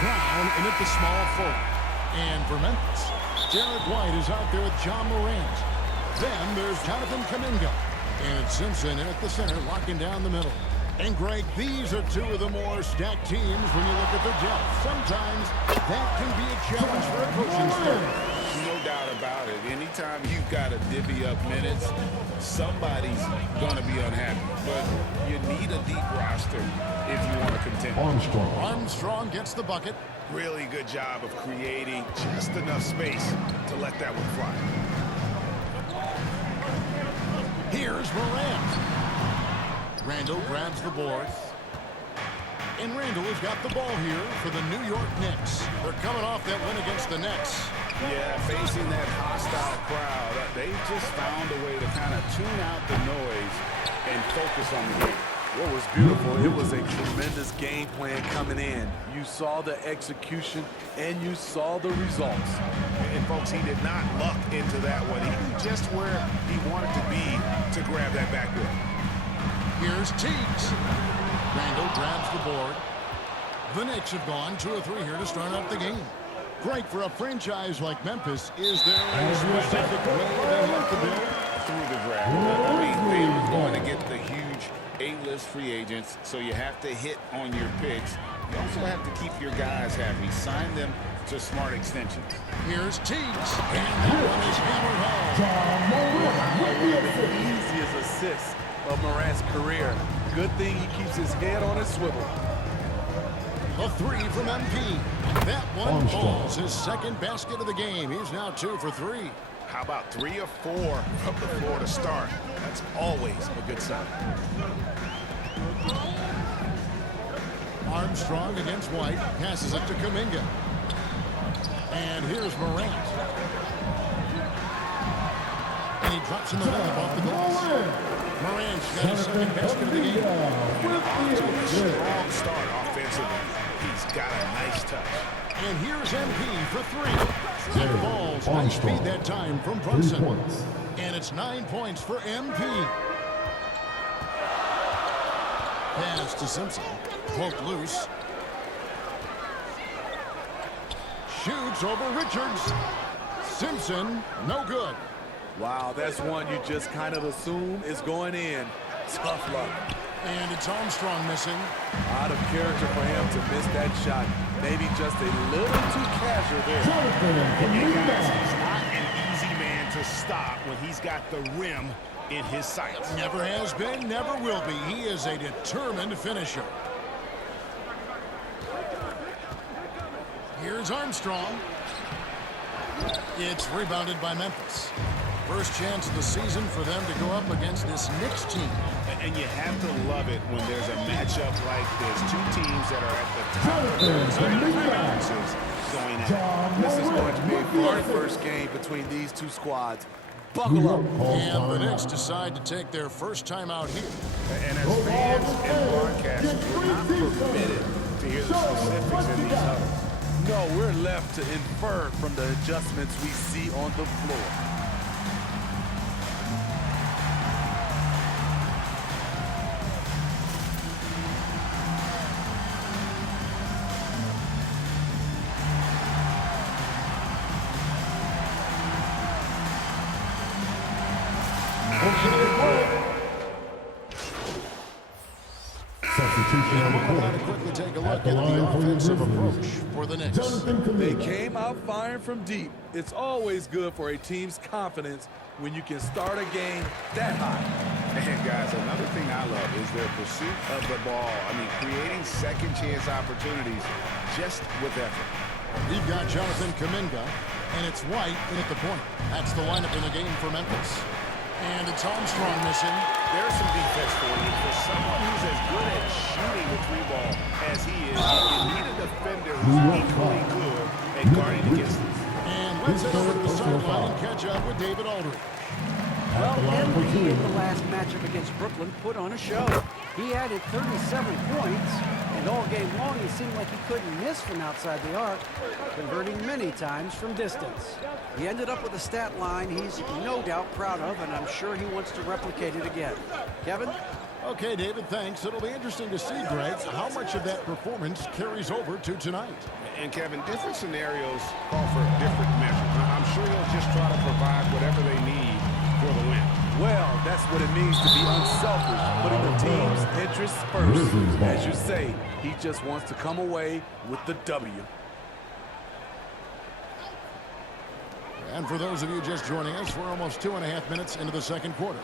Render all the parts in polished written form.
Brown in at the small forward. And for Memphis, Derek White is out there with John Morant. Then there's Jonathan Kuminga. And Simpson in at the center, locking down the middle. And Greg, these are two of the more stacked teams when you look at their depth. Sometimes that can be a challenge for a coaching staff. No doubt about it. Anytime you've got to divvy up minutes, somebody's going to be unhappy. But you need a deep roster if you want to contend. Armstrong gets the bucket. Really good job of creating just enough space to let that one fly. Here's Morant. Randall grabs the board. And Randall has got the ball here for the New York Knicks. They're coming off that win against the Nets. Yeah, facing that hostile crowd, they just found a way to kind of tune out the noise and focus on the game. What was beautiful, it was a tremendous game plan coming in. You saw the execution, and you saw the results. And folks, he did not luck into that one. He knew just where he wanted to be to grab that backboard. Here's Teagues. Randall grabs the board. The Knicks have gone 2 or 3 here to start up the game. Great for a franchise like Memphis. Is there a specific way they have to build? Through the draft. I mean, they are going to get the huge A-list free agents, so you have to hit on your picks. You also have to keep your guys happy. Sign them to smart extensions. Here's Teagues. And that one is hammered home. One of the easiest assists of Morant's career. Good thing he keeps his head on his swivel. A 3 from MP. That one falls, his second basket of the game. He's now 2 for 3. How about 3 or 4 from the floor to start? That's always a good sign. Armstrong against White. Passes it to Kuminga. And here's Morant. And he drops in the layup off the glass. Morant's got his second basket of the game. Strong start offensively. He's got a nice touch. And here's MP for 3. It falls. Nice speed that time from Brunson. And it's 9 points for MP. Pass to Simpson. Poked loose. Shoots over Richards. Simpson, no good. Wow, that's one you just kind of assume is going in. Tough luck. And it's Armstrong missing. Out of character for him to miss that shot. Maybe just a little too casual there. And guys, he's not an easy man to stop when he's got the rim in his sights. Never has been, never will be. He is a determined finisher. Here's Armstrong. It's rebounded by Memphis. First chance of the season for them to go up against this Knicks team. And you have to love it when there's a matchup like this. 2 teams that are at the top of their respective conferences going at. This is going to be a fun first game between these 2 squads. Buckle up. And the Knicks decide to take their first time out here. And as fans and broadcasters, we're not permitted to hear the specifics in these huddles. No, we're left to infer from the adjustments we see on the floor. Quickly take a look at the offensive approach for the Knicks. They came out firing from deep. It's always good for a team's confidence when you can start a game that high. And guys, another thing I love is their pursuit of the ball. I mean, creating second chance opportunities just with effort. We've got Jonathan Kuminga, and it's White in at the point. That's the lineup in the game for Memphis. And it's Armstrong missing. There's some defense for you. For someone who's as good at shooting the 3-ball as he is, you need a defender who's equally good at guarding against him. And let's head over to the sideline and catch up with David Aldridge. Well, MP in the last matchup against Brooklyn put on a show. He added 37 points, and all game long he seemed like he couldn't miss from outside the arc, converting many times from distance. He ended up with a stat line he's no doubt proud of, and I'm sure he wants to replicate it again. Kevin? Okay, David, thanks. It'll be interesting to see, Greg, how much of that performance carries over to tonight. And Kevin, different scenarios call for different measures. I'm sure he'll just try to provide whatever they need for the win. Well, that's what it means to be unselfish, putting the team's interests first. As you say, he just wants to come away with the W. And for those of you just joining us, we're almost 2.5 minutes into the second quarter.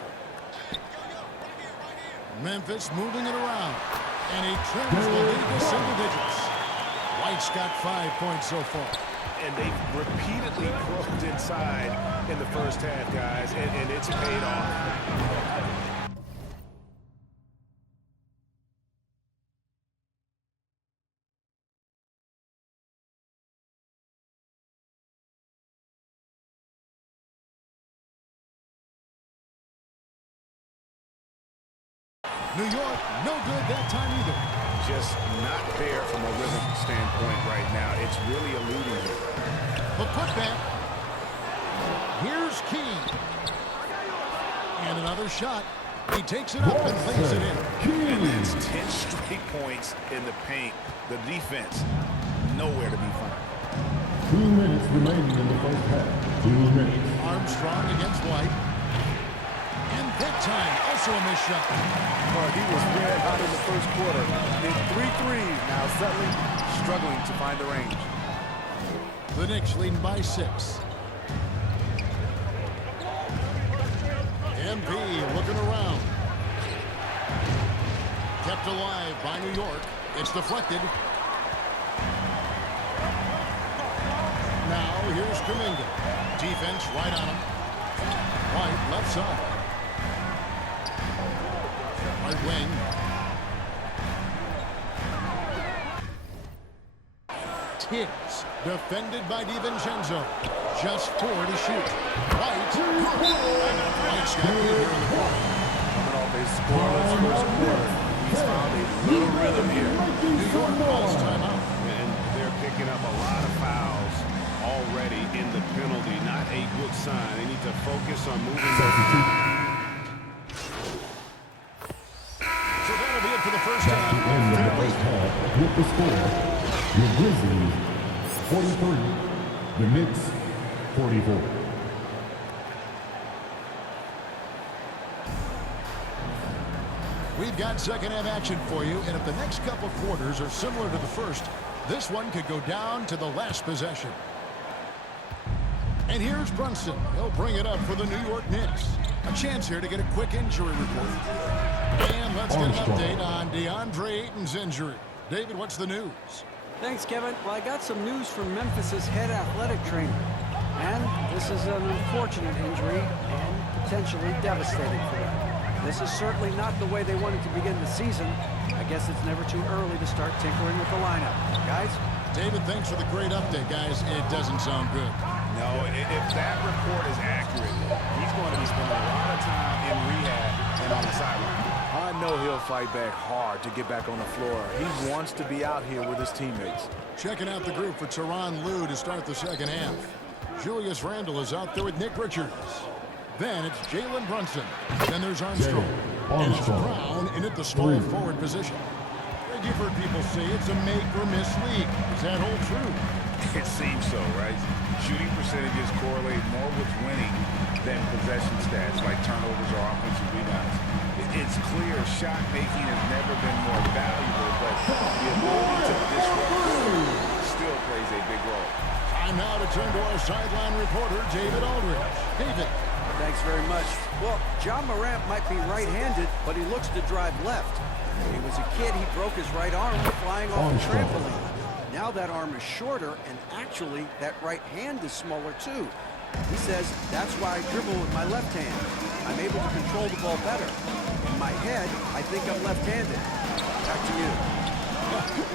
Memphis moving it around. And he trims the lead to single digits. White's got 5 points so far. And they've repeatedly probed inside in the first half, guys, and it's paid off. New York, no good that time either. Just not there from a rhythm standpoint right now. It's really eluding him. The putback. Here's Key. And another shot. He takes it up and lays it in. And that's 10 straight points in the paint. The defense, nowhere to be found. 2 minutes remaining in the first half. 2 minutes. Armstrong against White. And that time, also a missed shot. Well, he was red hot in the first quarter. Hit 3 threes. Now suddenly struggling to find the range. The Knicks leading by 6. MP looking around. Kept alive by New York. It's deflected. Now here's Kuminga. Defense right on him. White left side. Right wing. Tibbs defended by DiVincenzo. Just 4 to shoot. White's got it here in the quarter. Coming off a scoreless first quarter, he's found a little rhythm here. New York calls timeout. And they're picking up a lot of fouls already in the penalty. Not a good sign. They need to focus on moving. So that'll be it for the first That's the end of the first half. With the score, the Grizzlies 43, the Knicks 44. We've got second half action for you, and if the next couple quarters are similar to the first, this one could go down to the last possession. And here's Brunson. He'll bring it up for the New York Knicks. A chance here to get a quick injury report. And let's get an update on DeAndre Ayton's injury. David, what's the news? Thanks, Kevin. Well, I got some news from Memphis's head athletic trainer. And this is an unfortunate injury and potentially devastating for them. This is certainly not the way they wanted to begin the season. I guess it's never too early to start tinkering with the lineup. Guys? David, thanks for the great update, guys. It doesn't sound good. No, if that report is accurate, he's going to be spending a lot of time in rehab and on the sideline. I know he'll fight back hard to get back on the floor. He wants to be out here with his teammates. Checking out the group for Tyronn Lue to start the second half. Julius Randle is out there with Nick Richards. Then it's Jalen Brunson. Then there's Armstrong. And it's Brown in at the small forward position. Greg, you've heard people say it's a make-or-miss league. Does that hold true? It seems so, right? Shooting percentages correlate more with winning than possession stats like turnovers or offensive rebounds. It's clear shot making has never been more valuable, but the ability to disrupt still plays a big role. Time now to turn to our sideline reporter, David Aldridge. David. Thanks very much. Well, John Morant might be right-handed, but he looks to drive left. When he was a kid, he broke his right arm flying off a trampoline. Now that arm is shorter, and actually, that right hand is smaller too. He says, that's why I dribble with my left hand. I'm able to control the ball better. In my head, I think I'm left-handed. Back to you.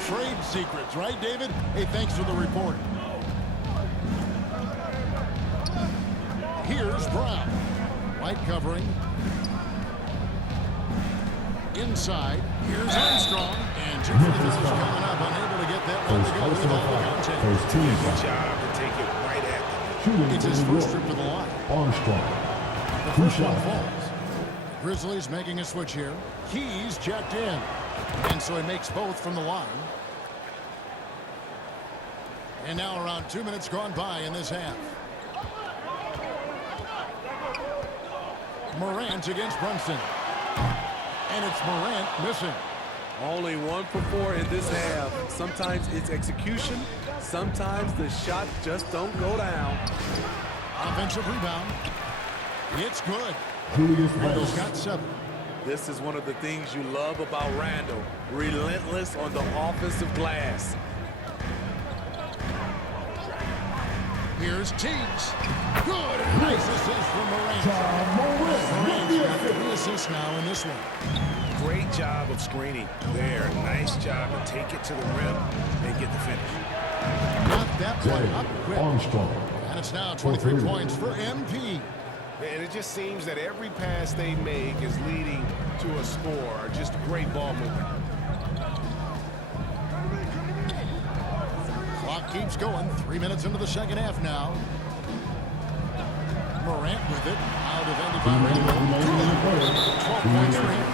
Trade secrets, right, David? Hey, thanks for the report. Here's Brown. White covering. Inside. Here's Armstrong. And two free throws coming up. Unable to get that one to go with all the contact. Good job to take it right at them. It's his first trip to the line. Armstrong. The first one falls. Grizzlies making a switch here. He's checked in. And so he makes both from the line. And now around 2 minutes gone by in this half. Morant against Brunson. And it's Morant missing. Only 1 for 4 in this half. Sometimes it's execution. Sometimes the shots just don't go down. Offensive rebound. It's good. Julius Randall's Randle. got 7. This is one of the things you love about Randall. Relentless on the offensive glass. Here's Teagues. Good. Nice assist from Morant. Morant. Morant's got 3 assists now in this one. Great job of screening there. Nice job to take it to the rim and get the finish. Got that one up quick. Armstrong. And it's now 23 points for MP. And it just seems that every pass they make is leading to a score. Just great ball movement. Clock keeps going. 3 minutes into the second half now. Morant with it. Out defended by Randall. 12 points for him.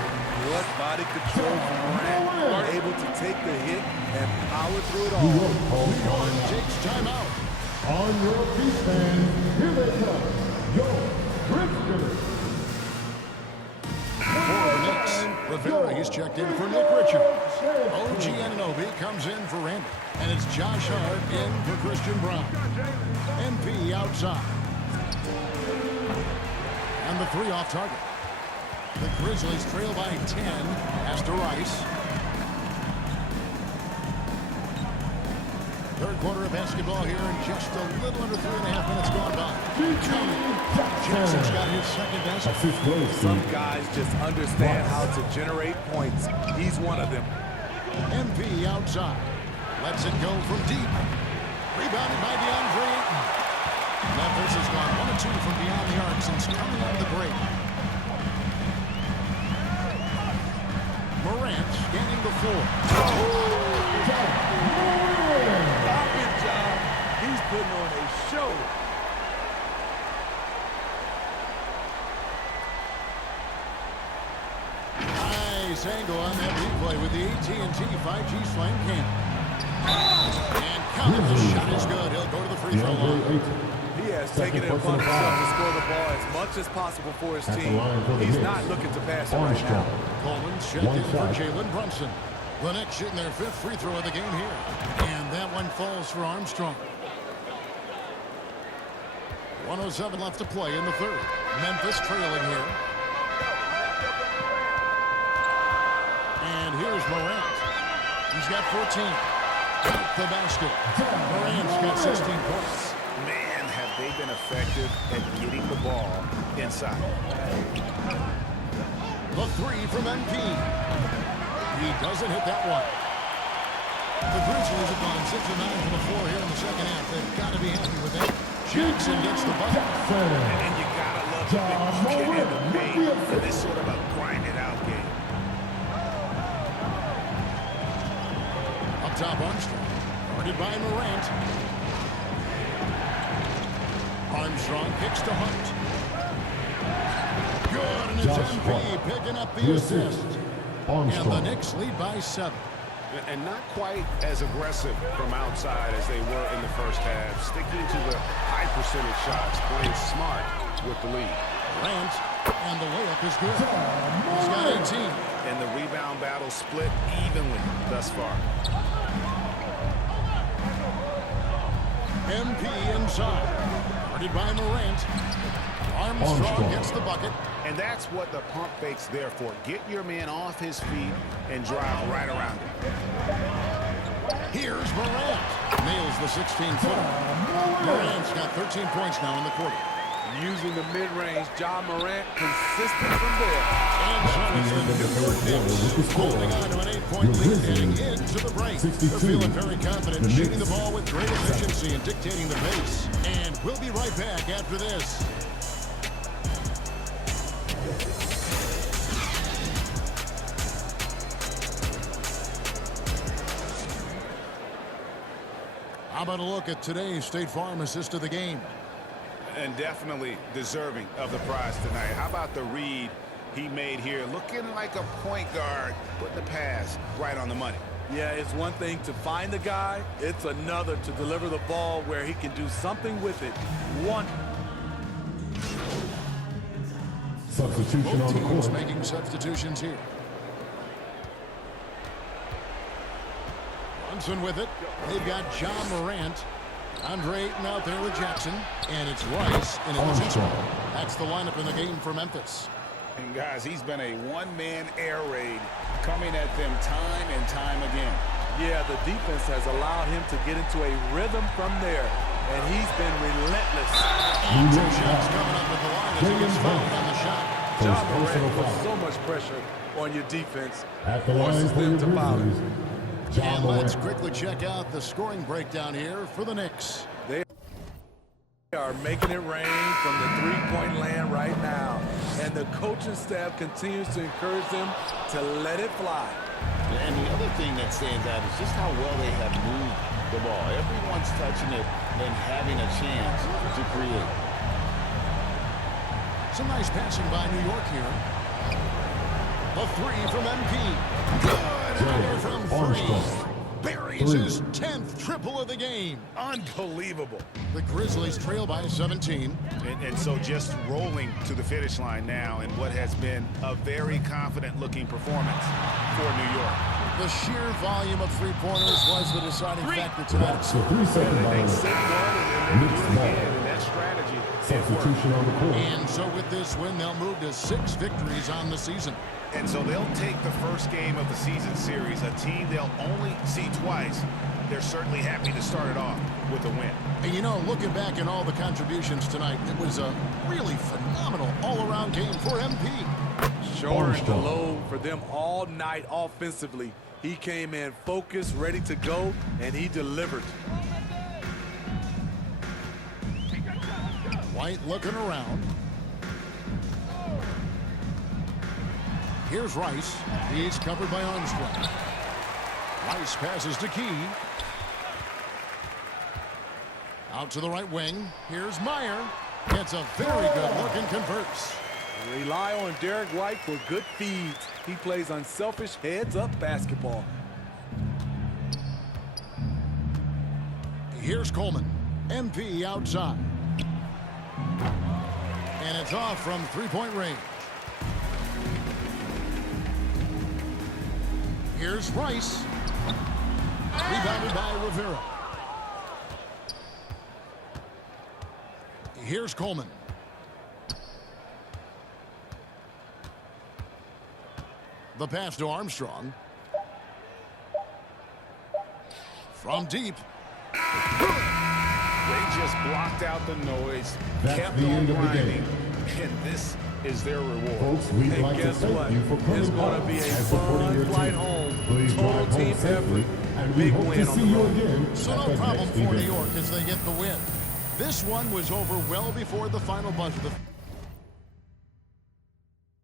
What body control from Morant. Able to take the hit and power through it all. New York takes timeout. On your feet, fans. Here they come. Your Grizzlies. For the Knicks, Rivera, he's checked in for Nick Richards. OG Anunoby comes in for Randall. And it's Josh Hart in for Christian Brown. MP outside. And the 3 off target. The Grizzlies trail by 10. Pass to Rice. Third quarter of basketball here, and just a little under 3.5 minutes gone by. Jackson's got his second best. Some guys just understand how to generate points. He's one of them. MP outside. Lets it go from deep. Rebounded by DeAndre Ayton. Memphis has gone 1 of 2 from beyond the arc since coming out of the break. Morant scanning the floor. Good job. He's putting on a show. Nice angle on that replay with the AT&T 5G Slam Cam. And count. The shot is good. He'll go to the free throw line. He has taken it upon himself to score the ball as much as possible for his team. He's not looking to pass it right now. Coleman checked in for Jalen Brunson. The Knicks shooting their 5th free throw of the game here. And that one falls for Armstrong. 1:07 left to play in the third. Memphis trailing here. And here's Morant. He's got 14. Got the basket. Morant's got 16 points. Man, have they been effective at getting the ball inside. The 3 from MP. He doesn't hit that one. The Grizzlies have gone 6 of 9 from the floor here in the second half. They've got to be happy with that. Jackson gets the bucket. And you gotta love the big kid in the paint for this sort of a grinded out game. Up top, Armstrong. Guarded by Morant. Armstrong kicks to Hart. Good, and it's MP picking up the assist. And the Knicks lead by 7. And not quite as aggressive from outside as they were in the first half. Sticking to the high percentage shots, playing smart with the lead. Morant, and the layup is good. He's got 18. And the rebound battle split evenly thus far. MP inside. Guarded by Morant. Armstrong gets the bucket. And that's what the pump fake's there for. Get your man off his feet and drive right around him. Here's Morant. Nails the 16-footer. Morant's got 13 points now in the quarter. Using the mid-range, John Morant consistent from there. And Jonathan, the New York Knicks, holding on to an 8-point lead heading into the break. They're feeling very confident, shooting the ball with great efficiency and dictating the pace. And we'll be right back after this. How about a look at today's State Farm assist of the game? And definitely deserving of the prize tonight. How about the read he made here? Looking like a point guard, putting the pass right on the money. Yeah, it's one thing to find the guy. It's another to deliver the ball where he can do something with it. One. Substitution Both on the teams court. making substitutions here. Brunson with it. They've got John Morant. Andre Ayton out there with Jackson. And it's Rice in Armstrong. That's the lineup in the game for Memphis. And guys, he's been a one-man air raid coming at them time and time again. Yeah, the defense has allowed him to get into a rhythm from there, and he's been relentless. And two shots coming up at the line as he gets fouled on the shot. John Morant puts so much pressure on your defense, At the line forces for them your to foul it. Grizzlies, John And let's Morant. quickly check out the scoring breakdown here for the Knicks. They are making it rain from the three-point land right now, and the coaching staff continues to encourage them to let it fly. And the other thing that stands out is just how well they have moved the ball. Everyone's touching it and having a chance to create. Some nice passing by New York here. A three from MP. Good. Another from three. Armstrong. Buries his 10th triple of the game. Unbelievable. The Grizzlies trail by 17. And so just rolling to the finish line now in what has been a very confident-looking performance for New York. The sheer volume of three-pointers was the deciding factor tonight. So 3-second violation. Knicks ball. And that strategy, Substitution on the court. And so with this win, they'll move to 6 victories on the season. And so they'll take the first game of the season series, a team they'll only see twice. They're certainly happy to start it off with a win. And you know, looking back at all the contributions tonight, it was a really phenomenal all-around game for MP. Shouldering the load for them all night offensively. He came in focused, ready to go, and he delivered. White looking around. Here's Rice. He's covered by Armstrong. Rice passes to Key. Out to the right wing. Here's Meyer. Gets a very good look and converts. Rely on Derek White for good feeds. He plays unselfish heads-up basketball. Here's Coleman. MP outside. And it's off from three-point range. Here's Rice. Rebounded by Rivera. Here's Coleman. The pass to Armstrong. From deep. They just blocked out the noise, That's kept the on end of the grinding, game. and this is their reward. Folks, we'd And like to guess thank what? you for coming It's going to out be a and supporting your fun flight team. home. Please Total drive home team safely, effort. and we Big hope win to on see the you road. again So at no the problem next for New event. York as they get the win. This one was over well before the final buzzer.